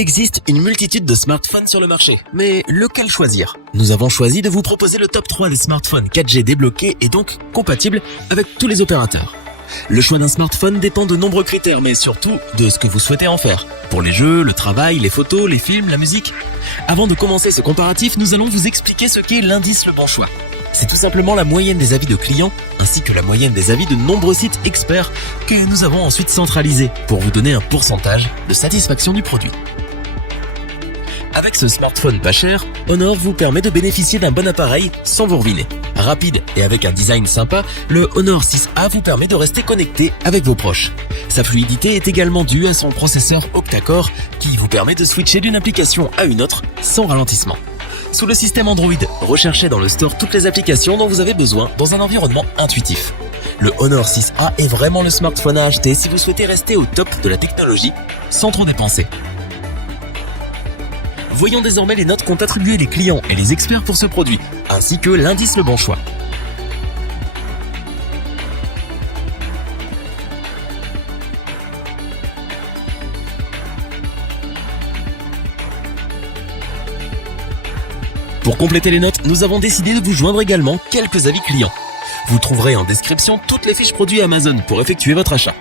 Il existe une multitude de smartphones sur le marché, mais lequel choisir? Nous avons choisi de vous proposer le top 3 des smartphones 4G débloqués et donc compatibles avec tous les opérateurs. Le choix d'un smartphone dépend de nombreux critères, mais surtout de ce que vous souhaitez en faire. Pour les jeux, le travail, les photos, les films, la musique. Avant de commencer ce comparatif, nous allons vous expliquer ce qu'est l'indice Le Bon Choix. C'est tout simplement la moyenne des avis de clients, ainsi que la moyenne des avis de nombreux sites experts que nous avons ensuite centralisés pour vous donner un pourcentage de satisfaction du produit. Avec ce smartphone pas cher, Honor vous permet de bénéficier d'un bon appareil sans vous ruiner. Rapide et avec un design sympa, le Honor 6A vous permet de rester connecté avec vos proches. Sa fluidité est également due à son processeur octa-core qui vous permet de switcher d'une application à une autre sans ralentissement. Sous le système Android, recherchez dans le store toutes les applications dont vous avez besoin dans un environnement intuitif. Le Honor 6A est vraiment le smartphone à acheter si vous souhaitez rester au top de la technologie sans trop dépenser. Voyons désormais les notes qu'ont attribuées les clients et les experts pour ce produit, ainsi que l'indice Le Bon Choix. Pour compléter les notes, nous avons décidé de vous joindre également quelques avis clients. Vous trouverez en description toutes les fiches produits Amazon pour effectuer votre achat.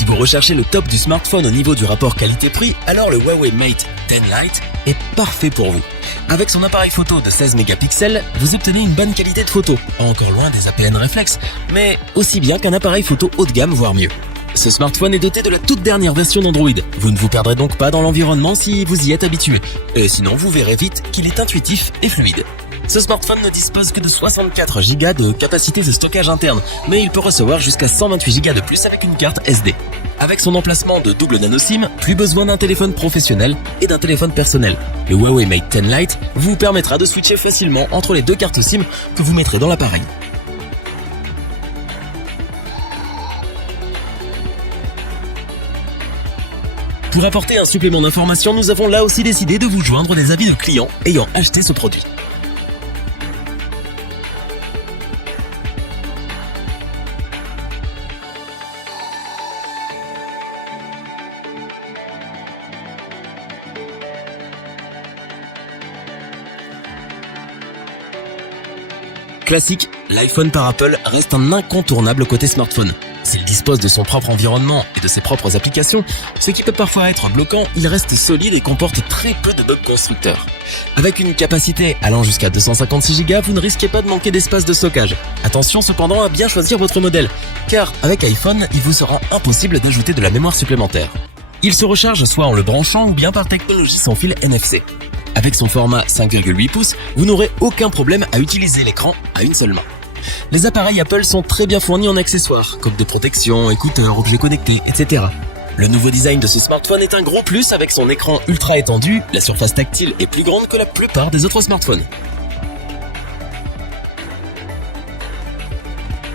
Si vous recherchez le top du smartphone au niveau du rapport qualité-prix, alors le Huawei Mate 10 Lite est parfait pour vous. Avec son appareil photo de 16 mégapixels, vous obtenez une bonne qualité de photo, encore loin des APN réflexes, mais aussi bien qu'un appareil photo haut de gamme, voire mieux. Ce smartphone est doté de la toute dernière version d'Android. Vous ne vous perdrez donc pas dans l'environnement si vous y êtes habitué. Et sinon, vous verrez vite qu'il est intuitif et fluide. Ce smartphone ne dispose que de 64 Go de capacité de stockage interne, mais il peut recevoir jusqu'à 128 Go de plus avec une carte SD. Avec son emplacement de double nano SIM, plus besoin d'un téléphone professionnel et d'un téléphone personnel. Le Huawei Mate 10 Lite vous permettra de switcher facilement entre les deux cartes SIM que vous mettrez dans l'appareil. Pour apporter un supplément d'information, nous avons là aussi décidé de vous joindre des avis de clients ayant acheté ce produit. Classique, l'iPhone par Apple reste un incontournable côté smartphone. S'il dispose de son propre environnement et de ses propres applications, ce qui peut parfois être bloquant, il reste solide et comporte très peu de bugs constructeurs. Avec une capacité allant jusqu'à 256 Go, vous ne risquez pas de manquer d'espace de stockage. Attention cependant à bien choisir votre modèle, car avec iPhone, il vous sera impossible d'ajouter de la mémoire supplémentaire. Il se recharge soit en le branchant ou bien par technologie sans fil NFC. Avec son format 5,8 pouces, vous n'aurez aucun problème à utiliser l'écran à une seule main. Les appareils Apple sont très bien fournis en accessoires, coques de protection, écouteurs, objets connectés, etc. Le nouveau design de ce smartphone est un gros plus avec son écran ultra étendu, la surface tactile est plus grande que la plupart des autres smartphones.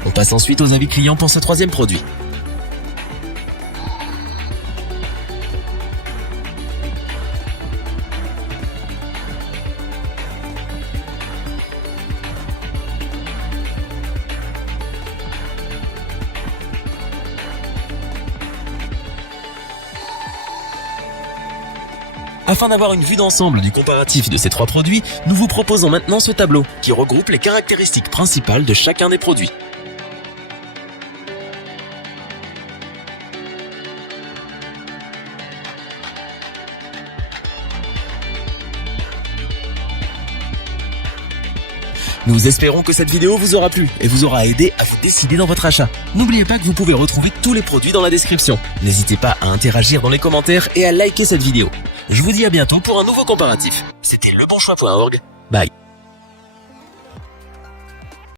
On passe ensuite aux avis clients pour ce troisième produit. Afin d'avoir une vue d'ensemble du comparatif de ces trois produits, nous vous proposons maintenant ce tableau qui regroupe les caractéristiques principales de chacun des produits. Nous espérons que cette vidéo vous aura plu et vous aura aidé à vous décider dans votre achat. N'oubliez pas que vous pouvez retrouver tous les produits dans la description. N'hésitez pas à interagir dans les commentaires et à liker cette vidéo. Je vous dis à bientôt pour un nouveau comparatif. C'était lebonchoix.org. Bye.